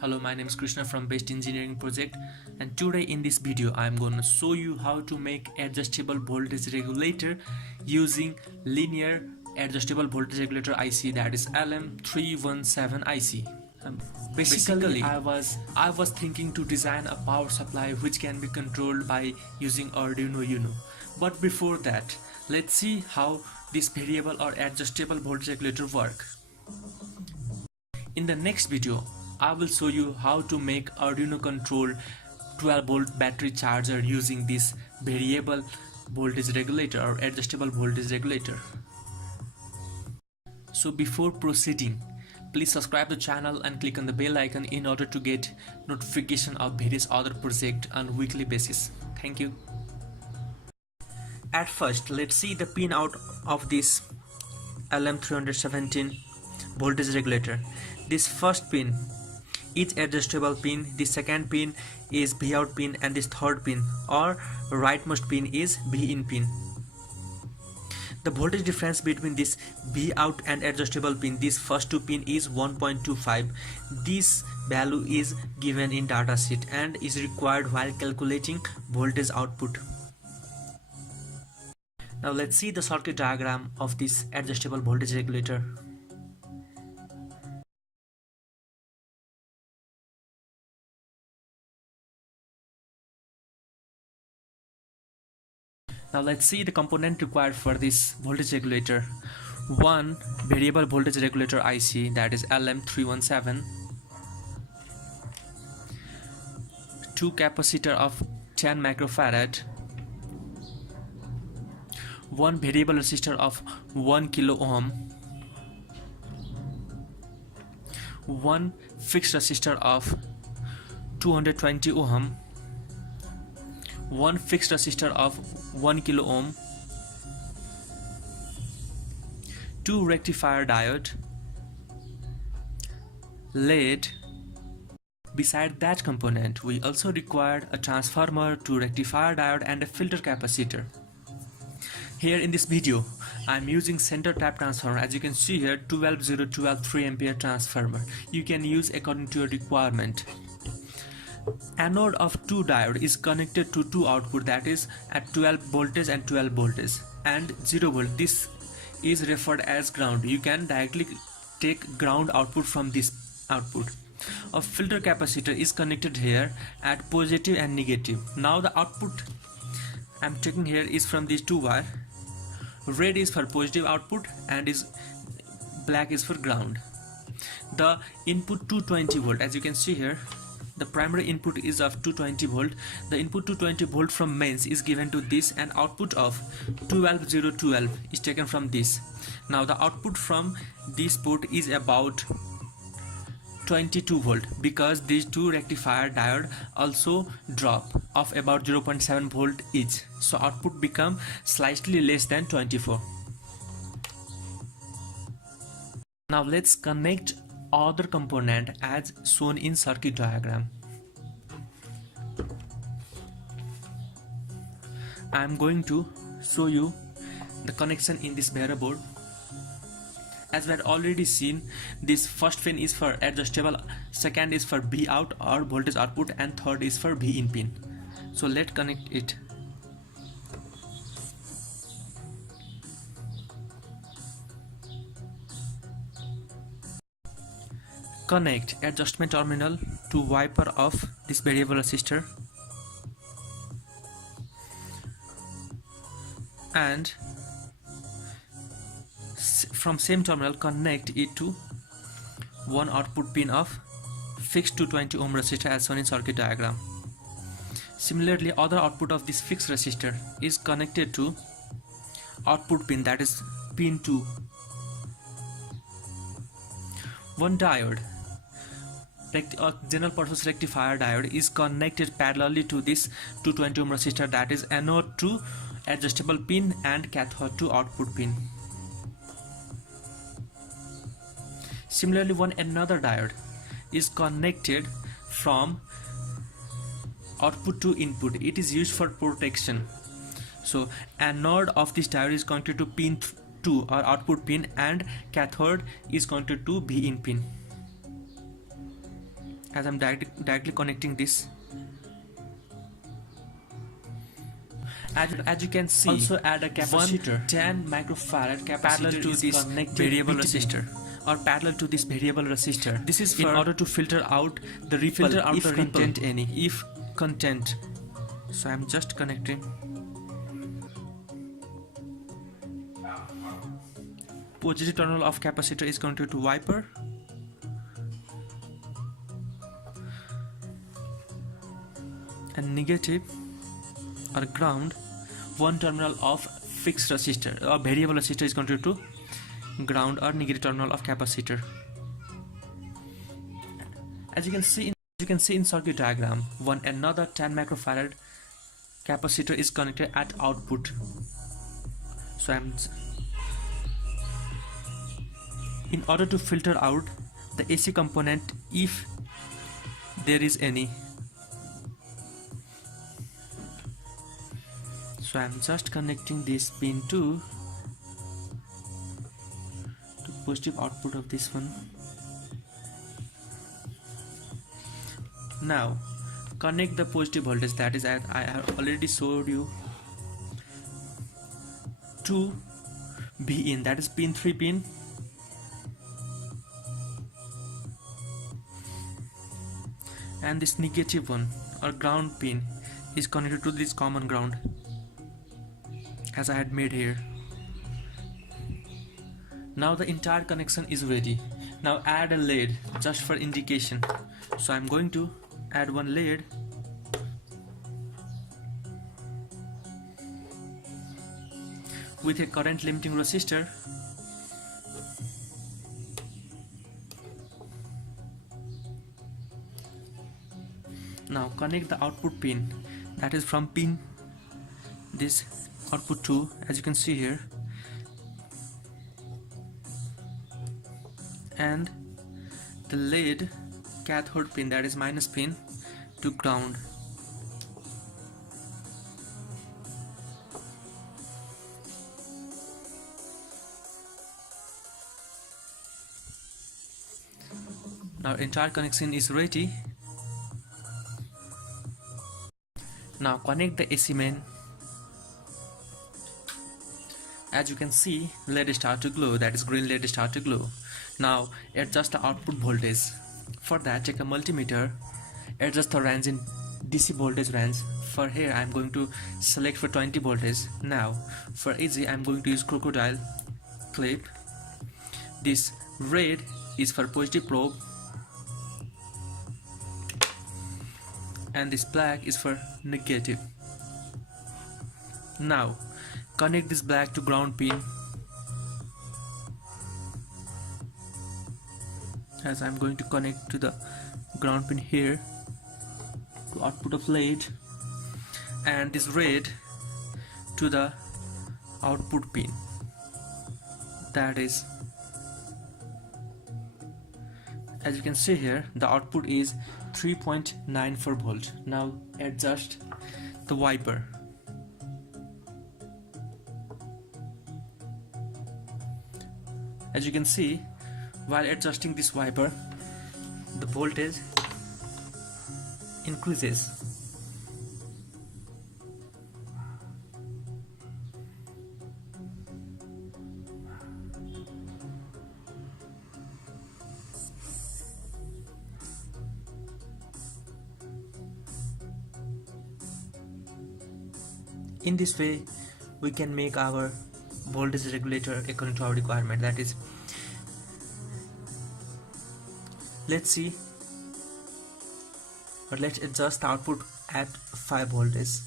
Hello, my name is Krishna from Best Engineering Project, and today in this video I am going to show you how to make adjustable voltage regulator using linear adjustable voltage regulator IC, that is LM317 IC. Basically I was thinking to design a power supply which can be controlled by using Arduino Uno. But before that, let's see how this variable or adjustable voltage regulator work. In the next video, I will show you how to make Arduino control 12 volt battery charger using this variable voltage regulator or adjustable voltage regulator. So before proceeding, please subscribe the channel and click on the bell icon in order to get notification of various other projects on weekly basis. Thank you. At first, let's see the pin out of this LM317 voltage regulator. This first pin is adjustable pin, the second pin is V out pin, and this third pin or rightmost pin is V in pin. The voltage difference between this V out and adjustable pin, these first two pin, is 1.25. This value is given in datasheet and is required while calculating voltage output. Now let's see the circuit diagram of this adjustable voltage regulator. Now let's see the component required for this voltage regulator. One variable voltage regulator IC, that is LM317, two capacitor of 10 microfarad, one variable resistor of 1 kilo ohm, one fixed resistor of 220 ohm, one fixed resistor of 1 kilo ohm, two rectifier diode, lead. Beside that component, we also required a transformer, two rectifier diode, and a filter capacitor. Here in this video, I am using center tap transformer. As you can see here, 12-0-12 3 ampere transformer. You can use according to your requirement. Anode of 2 diode is connected to 2 output, that is at 12 voltage and 12 voltage, and 0 volt. This is referred as ground. You can directly take ground output from this output. A filter capacitor is connected here at positive and negative. Now the output I am taking here is from these two wire. Red is for positive output and black is for ground. The input 220 volt, as you can see here, the primary input is of 220 volt. The input 220 volt from mains is given to this, and output of 12-0-12 is taken from this. Now the output from this port is about 22 volt because these two rectifier diode also drop of about 0.7 volt each, so output become slightly less than 24. Now let's connect other component as shown in circuit diagram. I am going to show you the connection in this bearer board. As we had already seen, this first pin is for adjustable, second is for V out or voltage output, and third is for V in pin. So let's connect it. Connect adjustment terminal to wiper of this variable resistor, and from same terminal connect it to one output pin of fixed 220 ohm resistor as shown in circuit diagram. Similarly, other output of this fixed resistor is connected to output pin, that is pin 2. One diode, general purpose rectifier diode, is connected parallelly to this 220 ohm resistor, that is anode to adjustable pin and cathode to output pin. Similarly, another diode is connected from output to input. It is used for protection. So anode of this diode is connected to pin 2 or output pin, and cathode is connected to V in pin. as I'm directly connecting this. As you can see, also add a capacitor, 10 microfarad capacitor parallel to this variable resistor, or parallel to this variable resistor. This is in order to filter out the ripple, if content any, if content. So I'm just connecting. Positive terminal of capacitor is connected to wiper. And negative or ground, one terminal of fixed resistor or variable resistor is connected to ground or negative terminal of capacitor. As you can see in circuit diagram, another 10 microfarad capacitor is connected at output. So in order to filter out the AC component if there is any. So I'm just connecting this pin to positive output of this one. Now connect the positive voltage, that is I have already showed you, to B in, that is pin 3 pin. And this negative one or ground pin is connected to this common ground as I had made here. Now the entire connection is ready. Now add a lead just for indication. So I'm going to add one lead. With a current limiting resistor. Now connect the output pin, that is from pin this output 2, as you can see here, and the lead cathode pin, that is minus pin, to ground. Now entire connection is ready. Now connect the AC main. As you can see, LED start to glow, that is green LED start to glow. Now adjust the output voltage. For that, take a multimeter, adjust the range in DC voltage range. For here I am going to select for 20 voltage. Now for easy I am going to use crocodile clip. This red is for positive probe and this black is for negative. Now connect this black to ground pin, as I'm going to connect to the ground pin here to output of LED, and this red to the output pin, that is, as you can see here, the output is 3.94 volt. Now adjust the wiper. As you can see, while adjusting this wiper, the voltage increases. In this way, we can make our voltage regulator according to our requirement. That is, let's see, but let's adjust the output at 5 voltage.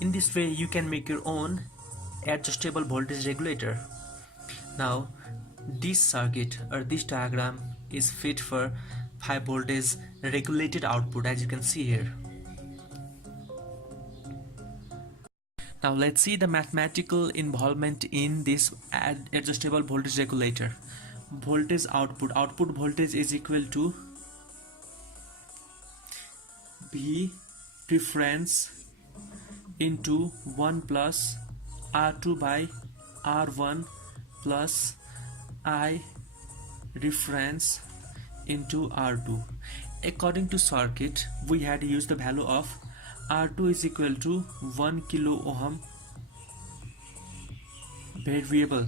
In this way, you can make your own adjustable voltage regulator. Now this circuit or this diagram is fit for 5 voltage regulated output, as you can see here. Now let's see the mathematical involvement in this adjustable voltage regulator. Voltage output voltage is equal to V reference into 1 plus R2 by R1 plus I reference into R2. According to circuit, we had used the value of R2 is equal to 1 kilo ohm variable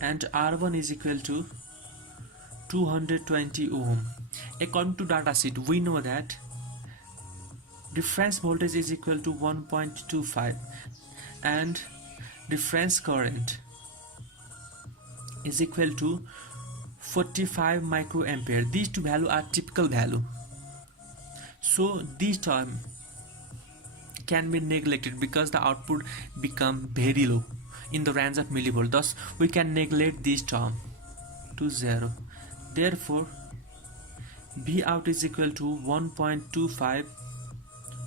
and R1 is equal to 220 ohm. According to datasheet, we know that reference voltage is equal to 1.25 and reference current is equal to 45 microampere. These two values are typical value, so this term can be neglected because the output become very low in the range of millivolt. Thus we can neglect this term to 0. Therefore V out is equal to 1.25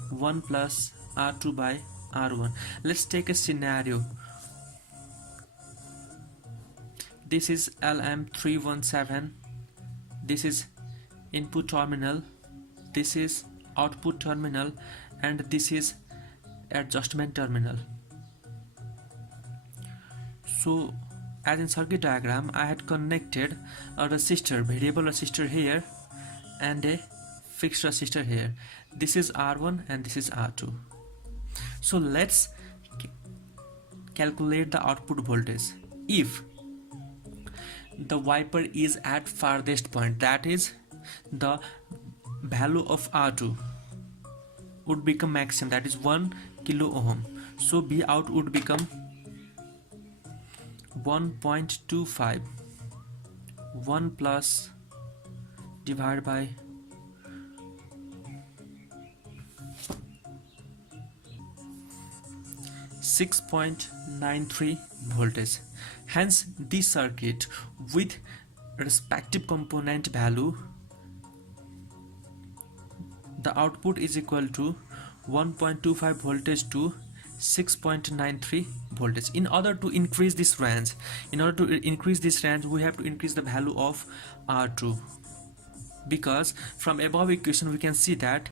1 plus R2 by R1. Let's take a scenario. This is LM317. This is input terminal, this is output terminal, and this is adjustment terminal. So as in circuit diagram, I had connected a resistor, variable resistor here and a fixed resistor here. This is R1 and this is R2. So let's calculate the output voltage. If the wiper is at farthest point, that is the value of R2 would become maximum, that is 1 kilo ohm. So B out would become 1.25 1 plus divided by 6.93 voltage. Hence this circuit with respective component value, the output is equal to 1.25 voltage to 6.93 voltage. In order to increase this range, we have to increase the value of R2, because from above equation we can see that